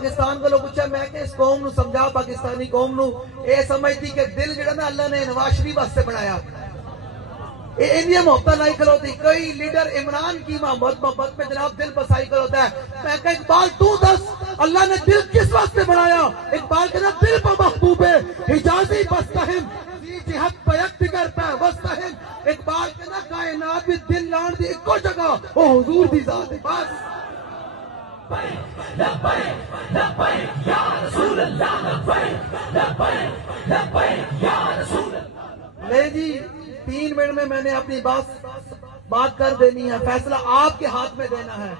पाकिस्तान को लोग पूछा मैं कि इस कौम नू समझा पाकिस्तानी कौम नू ये समझती कि दिल जड़ा ना अल्लाह ने नवाज शरीफ वास्ते बनाया इंडिया मोहब्बत लाई खलोती कई लीडर इमरान की मोहब्बत में जनाब दिल बसाई खलोता है। मैं कहा इकबाल तू दस अल्लाह ने दिल किस वास्ते बनाया? इकबाल कहना दिल पर महबूब है हिजाजी बस्तहिम जिहद पयक फिकर पे वस्तहिम। इकबाल कहना कायनात में दिल लान दी इको जगह ओ हुजूर दी जात है बस। ले जी 3 मिनट में मैंने अपनी बात कर देनी है। फैसला आपके हाथ में देना है।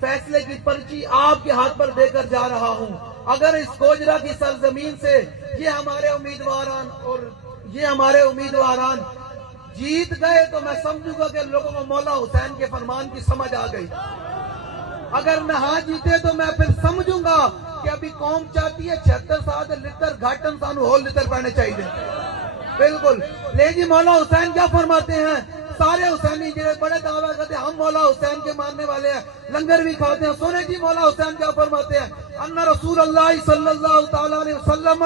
फैसले की पर्ची आपके हाथ पर देकर जा रहा हूं। अगर इस गोजरा की सरजमीन से ये हमारे उम्मीदवारान जीत गए तो मैं समझूंगा कि लोगों को मौला हुसैन के फरमान की समझ आ गई। अगर न हां जीते तो मैं फिर समझूंगा कि अभी कौम चाहती है 76 साल लिटर घाटन सानू होल लिटर पड़ने चाहिए। बिल्कुल ले जी मौला हुसैन क्या फरमाते हैं? सारे हुसैनी जो बड़े दावा करते हैं हम मौला हुसैन के मानने वाले हैं, लंगर भी खाते हैं। सुने जी मौला हुसैन क्या फरमाते हैं? अन्ना रसूल अल्लाह सल्लल्लाहु तआला अलैहि वसल्लम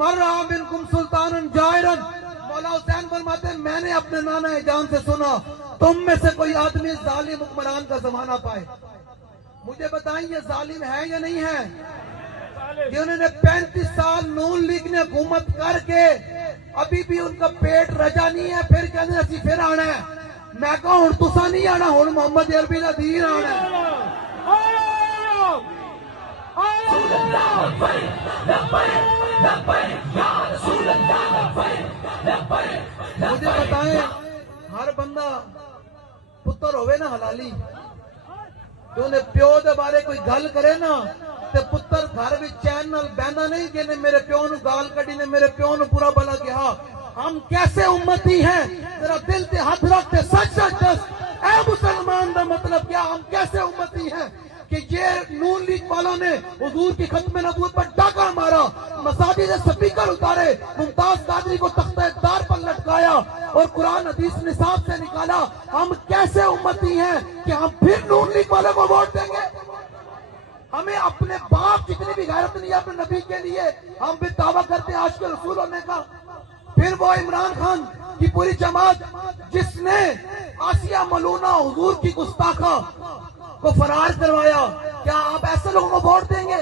मर्रा मिनकुम सुल्तानन जायरन। मौला हुसैन फरमाते हैं मैंने अपने नाना जान से सुना तुम में से कोई आदमी जालिम हुक्मरान का जमाना पाए। मुझे बताएं ये जालिम है या नहीं है? जिन्होंने 35 साल नून लीग ने हुकूमत करके अभी भी उनका पेट रजा नहीं है, फिर कहते असी फिर आना है। मैं कहा हुण तुसा नहीं आना, हुण मोहम्मद अरबी का दीन आना है। मुझे बताएं हर बंदा पुत्र होवे ना हलाली जो ने प्यो दे बारे कोई गल करे ना ते पुत्र घर में चैन नाल बहना नहीं कि ने मेरे प्यो नु गाल कड़ी ने मेरे प्यो नु पूरा भला कहा। हम कैसे उम्मती हैं? तेरा दिल ते हाथ रख ते सच दस ए मुसलमान दा मतलब क्या? हम कैसे उम्मती हैं कि ये नून लीग वालों ने हुजूर की खत्म नबूवत पर डाका मारा, मसाजिद से स्पीकर उतारे, मुमताज कादरी को तख्ते दार पर लटकाया और कुरान हदीस निसाब से निकाला। हम कैसे उम्मती हैं कि हम फिर नून लीग वालों को वोट देंगे? हमें अपने बाप जितनी भी गैरत नहीं है अपने नबी के लिए, हम भी दावा करते हैं आशिक रसूल होने का। फिर वो इमरान खान की पूरी जमात जिसने आसिया मलूना हुजूर की गुस्ताखा को फरार करवाया, क्या आप ऐसे लोगों को वोट देंगे?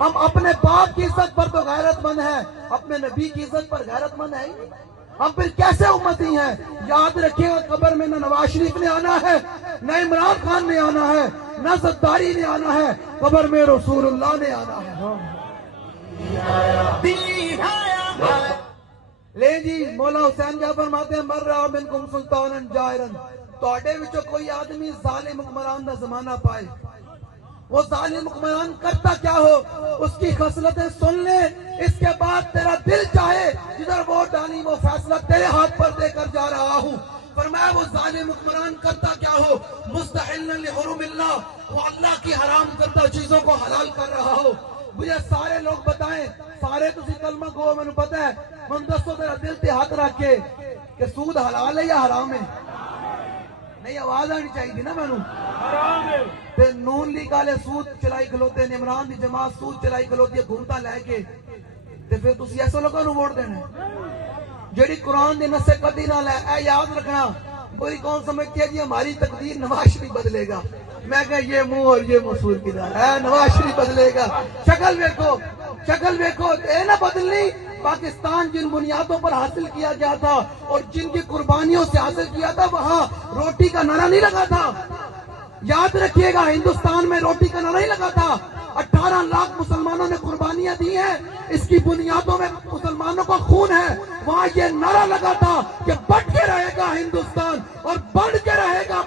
हम अपने बाप की इज्जत पर तो गैरतमंद है, अपने नबी की इज्जत पर गैरतमंद है ही नहीं। हम फिर कैसे उम्मती हैं? याद रखिएगा कब्र में न नवाज शरीफ ने आना है, न इमरान खान ने आना है, न ज़रदारी ने आना है, कब्र में रसूलुल्लाह ने आना है। ले जी मौला हुसैन क्या फरमाते हैं? मर्रा मिनकुम सुल्तानन जायरन। तोड़े विचों कोई आदमी जालिम हुक्मरान दा जमाना पाए, वो जालिम हुक्मरान करता क्या हो उसकी खसलतें सुन ले। इसके बाद तेरा दिल चाहे जिधर वोट डाली वो फैसला तेरे हाथ पर देकर जा रहा हूँ। फरमाया वो जालिम हुक्मरान करता क्या हो? मुस्तहिल्लन लिहुरुमिल्लाह, वो अल्लाह की हराम करता चीजों को हलाल कर रहा हो। मुझे सारे लोग बताएं, सारे तुसी कलमा को मैंने पता है, मन दसो तेरा दिल ते हाथ रख के कि सूद हलाल है या हराम है? नहीं आवाज आनी चाहिए ना मैनू। ते नून लीग वाले सूद चलाई खलोते ने, इमरान की जमात सूद चलाई खलोती है घूमता लैके, ते फिर तुसी ऐसे लोगों को वोट देना जेड़ी कुरान के नस्से कदी ना लै। ए याद रखना कोई कौन समझती है जी हमारी तकदीर नवाज शरीफ बदलेगा। मैं कह ये मुंह और ये मसूर की है नवाज शरीफ बदलेगा। शक्ल देखो ये ना बदलनी। पाकिस्तान जिन बुनियादों पर हासिल किया गया था और जिनकी कुर्बानियों से हासिल किया था वहां रोटी का नारा नहीं लगा था। याद रखिएगा हिंदुस्तान में रोटी का नारा नहीं लगा था। 18 लाख मुसलमानों ने कुर्बानियां दी हैं, इसकी बुनियादों में मुसलमानों का खून है। वहां ये नारा लगा था कि बढ़ के रहेगा हिंदुस्तान और बढ़ के रहेगा